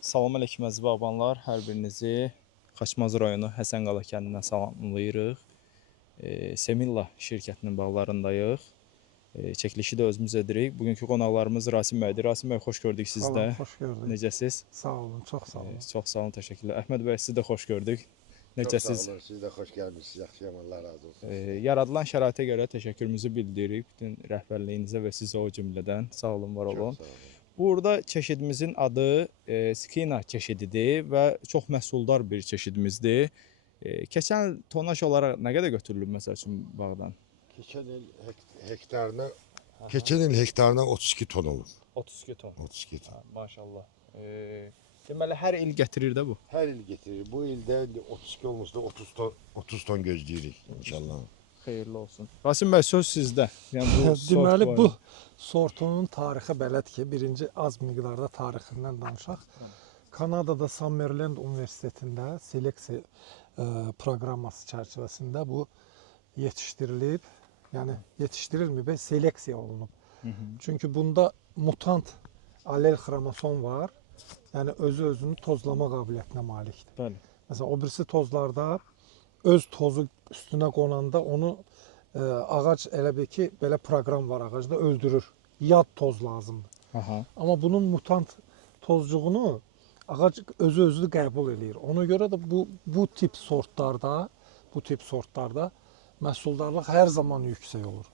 Salam əleykum əziz bağbanlar, hər birinizi Xaçmaz rayonu Həsənqala kəndindən salamlayırıq. Semilla şirkətinin bağlarındayıq. Çəkilişi də özümüz edirik. Bugünkü qonaqlarımız Rasim bəydir. Rasim bəy, xoş gördük siz də. Salam, xoş gördük. Necəsiz? Sağ olun, çox sağ olun. Çox sağ olun, təşəkkürlər. Əhməd bəy, sizi də xoş gördük. Necəsiz? Çox sağ olun, siz də xoş gəlmişsiniz. Yaxşıyam, Allah razı olsun. Yaradılan şəraitə görə təşəkkürümüzü bildiririk. Bütün rəhbərliyinizə və sizə o cümlədən. Sağ olun, var olun. Çox sağ olun. Burada çeşidimizin adı Skina çeşididir və çox məhsuldar bir çeşidimizdir. Keçən tonaj olaraq nə qədər götürülüb məsəl üçün bağdan? Keçən il hektarına 32 ton olur. 32 ton. 32 ton. Maşallah. Deməli hər il gətirir də bu. Hər il getirir. Bu ildə 32 olmuşdu, 30 ton gözləyirik inşallah. Xeyirli olsun. Rasim bəy, söz sizdə. Yəni Deməli bu sortunun tarixi belədir ki, birinci az miqdarda tarixindən danışaq. Kanadada Summerland Universitetində seleksiya proqramması çərçivəsində bu yetişdirilib. Yəni yetişdirilməyib, seleksiya olunub. Çünki bunda mutant allel xromosom var. Yəni özünü tozlama qabiliyyətinə malikdir. Bəli. Məsələn, o birisi tozlarda öz tozu üstünə qonanda onu ağac elə bir ki, belə proqram var ağacda öldürür. Yad toz lazımdır. Aha. Amma bunun mutant tozcuğunu ağac özü qəbul eləyir. Ona görə də bu tip sortlarda məhsuldarlıq hər zaman yüksək olur.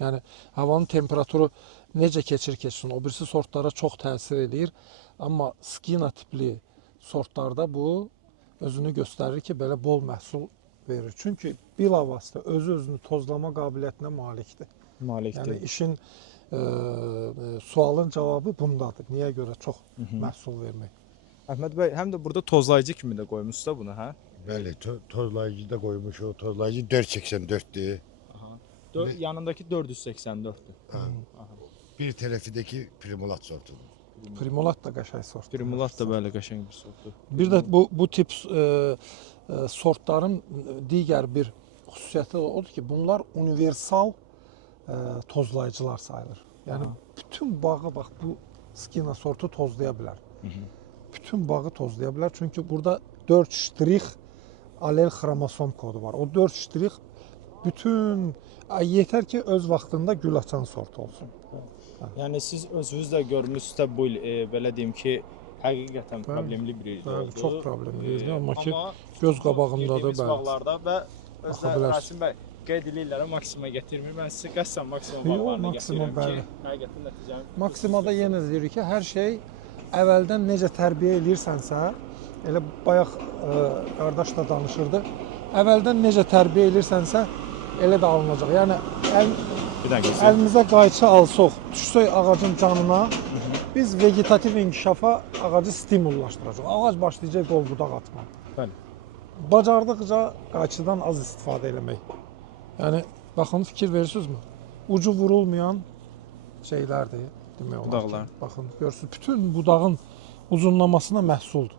Yəni havanın temperaturu necə keçsin, o birisi sortlara çox təsir eləyir. Amma Skina tipli sortlarda bu özünü göstərir ki, belə bol məhsul verir. Çünki bilavasitə özünü tozlama qabiliyyətinə malikdir. Malikdir. Yəni işin sualın cavabı bundadır. Niyə görə çox məhsul vermək? Əhməd bəy, həm də burada tozlayıcı kimi də qoymusunuz da bunu, hə? Bəli, tozlayıcı da qoymuşuq. Tozlayıcı 484'dür. Aha. Yanındakı 484'dür. Bir tərəfidəki Primolat sortudur. Primolat da qəşəng sort. Primolat da bəli qəşəng bir sortdur. Bir də bu tip sortların digər bir xüsusiyyəti odur ki, bunlar universal tozlayıcılar sayılır. Yəni bütün bağı bax bu Skina sortu tozlaya bilər. Bütün bağı tozlaya bilər. Çünki burada 4 ştrix allel xromosom kodu var. O 4 ştrix bütün yetər ki, öz vaxtında gül açan sort olsun. Yəni siz özünüz də görmüsünüz də bu il belə deyim ki, həqiqətən problemli bir il oldu. Çox problemli idi, amma ki göz qabağındadır bəli. Bağlarda və özdə Rasim bəy qeyd edirlər maksimuma gətirmir. Mən sizə qəsdən maksimum bağlarına gətirirəm ki, həqiqətən nəticəni. Maksimada yenə deyirik ki, hər şey əvvəldən necə tərbiyə edirsənsə, elə bayaq qardaş da danışırdı. Əvvəldən necə tərbiyə edirsənsə, elə də alınacaq. Yəni əlimizə qayçı alsaq, düşsək ağacın canına, biz vegetativ inkişafa ağacı stimullaşdıracaq. Ağac başlayacaq qol-budaq atmaq. Bəli. Bacardıqca qayçıdan az istifadə eləmək. Yəni, baxın, fikir verirsinizmi? Ucu vurulmayan şeylərdir, demək olar ki. Budaqlar. Baxın, görürsünüz, bütün budağın uzunlamasına məhsuldur.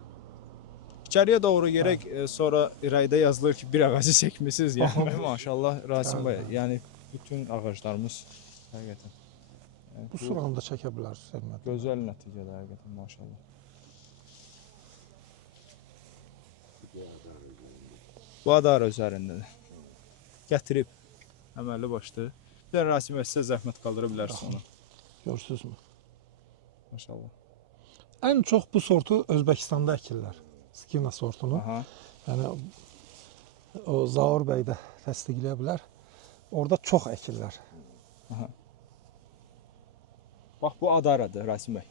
İçəriyə doğru gerək sonra rayda yazılır ki, bir ağacı çəkmisiniz. Yəni, maşallah Rasim bəy, yəni bütün ağaclarımız həqiqətən. Bu suranı da çəkə bilərsiniz. Gözəl nəticədir həqiqətən, maşallah. Bu adar üzərindədir. Gətirib əməlli başlı. Bir də Rasim bəy, sizə zəhmət qaldıra bilərsiniz onu. Görürsünüzmü? Maşallah. Ən çox bu sortu Özbəkistanda əkirlər. Skina sortunu. Aha. Yəni o Zaur bəy də təsdiqləyə bilər. Orada çox əkirlər. Aha. Bax bu adaradır Rasim bəy.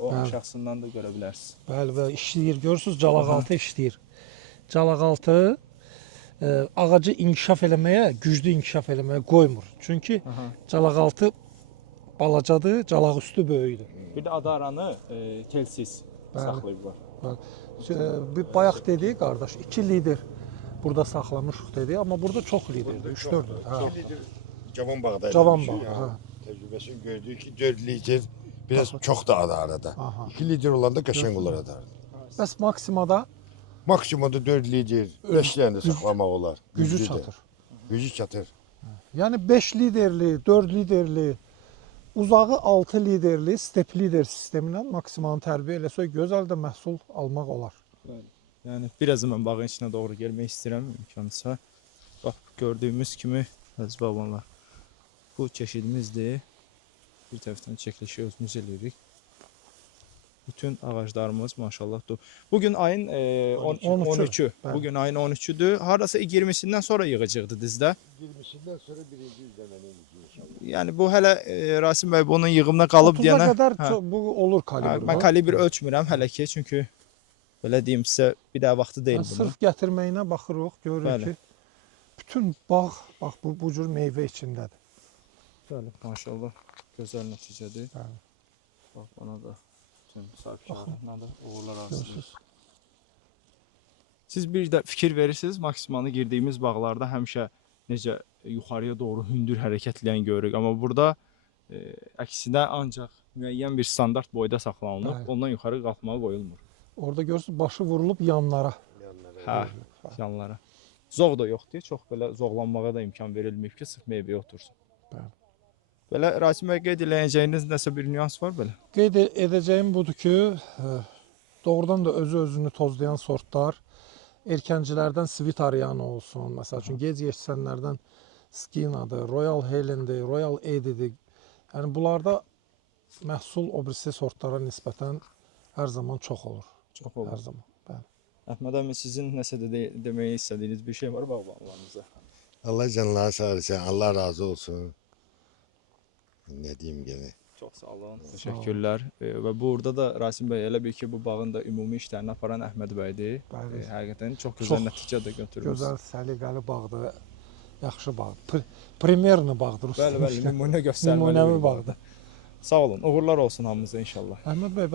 O şəxsindən də görə bilərsiniz. Bəli, və işləyir. Görürsünüz, calaqaltı işləyir. Calaqaltı ağacı inkişaf eləməyə, güclü inkişaf eləməyə qoymur. Çünki calaqaltı balacadır, calaq üstü böyükdür. Bir də adaranı telsiz saxlayıblar. Bir bayaq dedi qardaş, 2 lider burada saxlamışıq dedi, amma burada çox liderdir, 3-4. İki lider cavan bağda. Cavan bağ. Təcrübəsini gördük ki, 4 lider biraz çox da arada. 2 lider olanda qəşəng olur adarda. Bəs maksimada? Maksimumda 4 lider, 5 dənə saxlamaq olar. Gücü çatır. Gücü çatır. Yəni 5 liderli, 4 liderli Uzağı 6 liderli step lider sistemi ilə maksimal tərbiyə eləsə gözəl də məhsul almaq olar. Yəni biraz mən bağın içinə doğru gəlmək istəyirəm imkansa. Bax gördüyümüz kimi əziz bağbanlar, bu çeşidimizdir. Bir tərəfdən çəkilişi özümüz eləyirik. Bütün ağaclarımız maşallah. Bugün ayın 13'ü. Bəli. Bugün ayın 13'üdür. Harasa 20'sindən sonra yığacaqdı dizdə. 20'sinden sonra birinci izlemenin inşallah. Yəni bu hələ Rasim bəy bunun yığımına qalıb 30'a deyənə. qədər hə. bu olur Hə, kalibr. mən kalibr ölçmürəm hələ ki, çünki belə deyim sizə bir daha vaxtı deyil bunun. Sırf gətirməyinə baxırıq, görürük Bəli. ki, bütün bağ bax bu cür meyvə içindədir. Bəli, maşallah gözəl nəticədir. Bəli. Bax ona da bütün sahibkarlarına da uğurlar arzulayırıq. Görürsüz. Siz bir də fikir verirsiniz, Maksimanı girdiyimiz bağlarda həmişə necə yuxarıya doğru hündür hərəkətləyən görürük. Amma burada əksinə ancaq müəyyən bir standart boyda saxlanılır. Bəli. Ondan yuxarı qalxmağa qoyulmur. Orada görürsüz başı vurulub yanlara. Hə, yanlara. Zoğ da yoxdur. Çox belə zoğlanmağa da imkan verilməyib ki, sırf meyvəyə otursun. Bəli. Belə Rasim bəy qeyd eləyəcəyiniz nəsə bir nüans var belə? Qeyd edəcəyim budur ki, doğrudan da özü-özünü tozlayan sortlar erkəncilərdən Sweet Ariana olsun, məsəl üçün gec yetişənlərdən Skinadır, Royal Helen'dir, Royal Edi'dir. Yəni bunlarda məhsul o birisi sortlara nisbətən hər zaman çox olur. Çox olur. Hər zaman. Bəli. Əhməd əmi sizin nəsə də deməyə istədiyiniz bir şey var bağbanlarınıza? Allah canları sağ olsun. Allah razı olsun. Ne diyeyim gene. Çox sağ olun. Təşəkkürlər. Və burada da Rasim bəy elə bil ki, bu bağın da ümumi işlərini aparan Əhməd bəydir. Bəli. Həqiqətən çox gözəl Çox nəticə də götürmüş. Gözəl, səliqəli bağdır. Yaxşı bağdır. Primerni bağdır. Bəli, nümunə göstərməli. Nümunəvi bir bağ. bağdır. Sağ olun. Uğurlar olsun hamımıza inşallah. Əhməd bəy